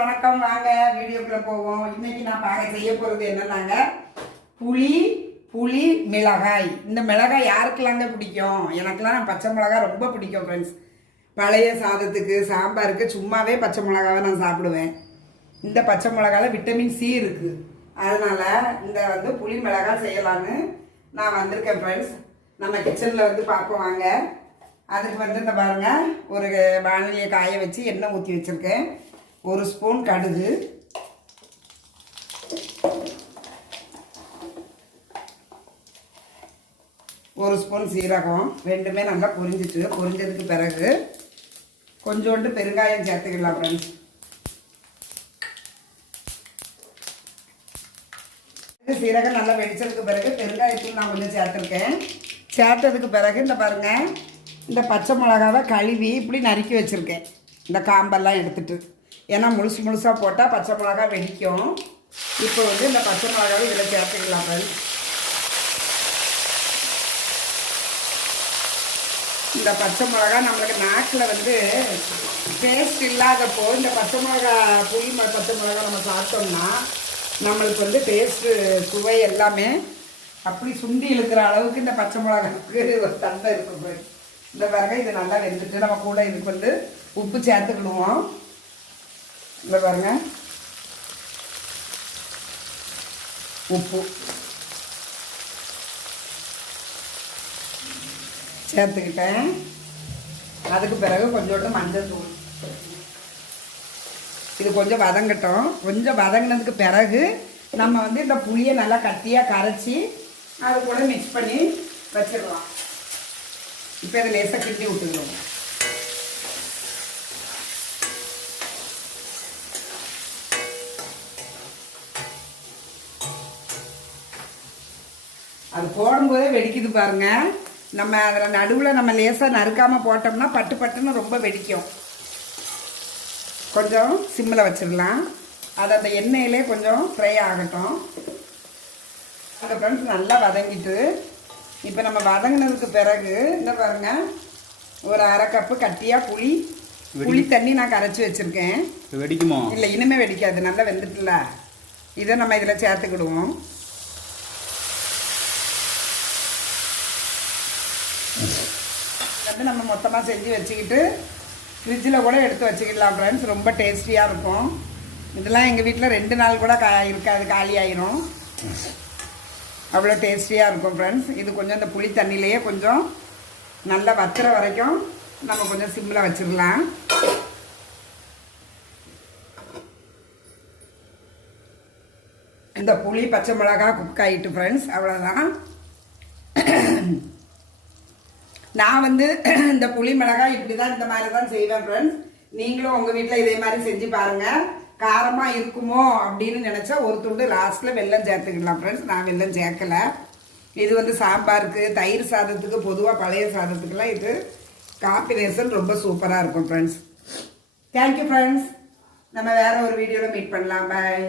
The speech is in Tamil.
வணக்கம். வாங்க வீடியோக்குள்ள போவோம். இன்னைக்கு நான் பார்க்க செய்ய போறது என்னன்னாங்க? புளி புளி மிளகாய். இந்த மிளகாய் யாருக்கெல்லாங்க பிடிக்கும்? எனக்கெல்லாம் நான் பச்சை மிளகாய் ரொம்ப பிடிக்கும் ஃப்ரெண்ட்ஸ் பழைய சாதத்துக்கு சாம்பாருக்கு சும்மாவே பச்சை மிளகாவை நான் சாப்பிடுவேன். இந்த பச்சை மிளகாயில் விட்டமின் சி இருக்கு. அதனால இந்த வந்து புளி மிளகாய் செய்யலான்னு நான் வந்திருக்கேன் ஃப்ரெண்ட்ஸ் நம்ம கிச்சனில் வந்து பார்ப்போம் வாங்க. அதுக்கு வந்து இந்த பாருங்கள் ஒரு வானிலையை காய வச்சு எண்ணெய் ஊற்றி வச்சுருக்கேன். ஒரு ஸ்பூன் கடுகு. ஒரு ஸ்பூன் சீரகம். ரெண்டுமே நல்லா பொரிஞ்சிட்டு பொரிஞ்சதுக்கு பிறகு கொஞ்சோண்டு பெருங்காயம் சேர்த்துக்கலாம் ஃப்ரெண்ட்ஸ் சீரகம் நல்லா வெடிச்சதுக்கு பிறகு பெருங்காயத்தூள் நான் கொஞ்சம் சேர்த்துருக்கேன். சேர்த்ததுக்கு பிறகு இந்த பாருங்க இந்த பச்சை மிளகாவை கழுவி இப்படி நறுக்கி வச்சுருக்கேன். இந்த காம்பெல்லாம் எடுத்துட்டு. ஏன்னா முழுசு முழுசாக போட்டால் பச்சை மிளகா வெடிக்கும். இப்போ வந்து இந்த பச்சை மிளகாவை இதில் சேர்த்துக்கலாம் இந்த பச்சை மிளகா நம்மளுக்கு நாக்கில் வந்து டேஸ்ட் இல்லாதப்போ இந்த பச்சை மிளகா புளி பச்சை மிளகா நம்ம சாப்பிட்டோம்னா நம்மளுக்கு வந்து டேஸ்ட்டு சுவை எல்லாமே அப்படி சுண்டி இழுக்கிற அளவுக்கு இந்த பச்சை மிளகாவுக்கு ஒரு தந்தை இருக்கும் இந்த பாருங்க இது நல்லா வெந்துட்டு நம்ம கூட இதுக்கு வந்து உப்பு சேர்த்துக்கிடுவோம். இந்த பாருங்க. உப்பு. சேர்த்துக்கிட்டேன். அதுக்கு பிறகு கொஞ்சோண்டு மஞ்சள் தூள். இது கொஞ்சம் வதங்கட்டும். கொஞ்சம் வதங்கினதுக்கு பிறகு நம்ம வந்து இந்த புளியை நல்லா கட்டியாக கரைச்சி அது கூட மிக்ஸ் பண்ணி வச்சிடலாம். இப்போ இதை லேசாக கிண்டி விட்டுக்கிறோம் அது போடும்போதே வெடிக்குது பாருங்க. நம்ம அதில் நடுவில் நம்ம லேசாக நறுக்காமல் போட்டோம்னா பட்டு பட்டுன்னு ரொம்ப வெடிக்கும். கொஞ்சம் சிம்மில் வச்சிடலாம். அது அந்த எண்ணெயிலே கொஞ்சம் ஃப்ரை ஆகட்டும். அந்த ஃப்ரெண்ட்ஸ் நல்லா வதங்கிட்டு இப்போ நம்ம வதங்கினதுக்கு பிறகு இந்த பாருங்க ஒரு அரை கப்பு கட்டியாக புளி புளி தண்ணி நான் கரைச்சி வச்சுருக்கேன். வெடிக்குமோ? இல்லை இனிமே வெடிக்காது நல்லா வெந்துட்டுல. இதை நம்ம இதில் சேர்த்துக்கிடுவோம். வந்து நம்ம மொத்தமாக செஞ்சு வச்சுக்கிட்டு ஃப்ரிட்ஜில் கூட எடுத்து வச்சுக்கிடலாம் ஃப்ரெண்ட்ஸ் ரொம்ப டேஸ்டியாக இருக்கும். இதெல்லாம் எங்கள் வீட்டில் ரெண்டு நாள் கூட கா இருக்காது காலி ஆயிரும். அவ்வளோ டேஸ்டியாக இருக்கும் ஃப்ரெண்ட்ஸ் இது கொஞ்சம் இந்த புளி தண்ணியிலேயே கொஞ்சம் நல்லா வத்துற வரைக்கும் நம்ம கொஞ்சம் சிம்மில் வச்சிடலாம். இந்த புளி பச்சை மிளகா குக் ஆகிட்டு ஃப்ரெண்ட்ஸ் அவ்வளோதான் நான் வந்து இந்த புளி மிளகாய் இப்படி தான் இந்த மாதிரி தான் செய்வேன் ஃப்ரெண்ட்ஸ் நீங்களும் உங்கள் வீட்டில் இதே மாதிரி செஞ்சு பாருங்கள் காரமாக இருக்குமோ அப்படின்னு நினச்சா ஒரு துண்டு லாஸ்ட்டில் வெள்ளம் சேர்த்துக்கலாம் ஃப்ரெண்ட்ஸ் நான் வெள்ளம் சேர்க்கல. இது வந்து சாம்பாருக்கு தயிர் சாதத்துக்கு பொதுவாக பழைய சாதத்துக்கெல்லாம் இது காம்பினேஷன் ரொம்ப சூப்பராக இருக்கும் ஃப்ரெண்ட்ஸ் தேங்க்யூ ஃப்ரெண்ட்ஸ் நம்ம வேறு ஒரு வீடியோவில் மீட் பண்ணலாம். பாய்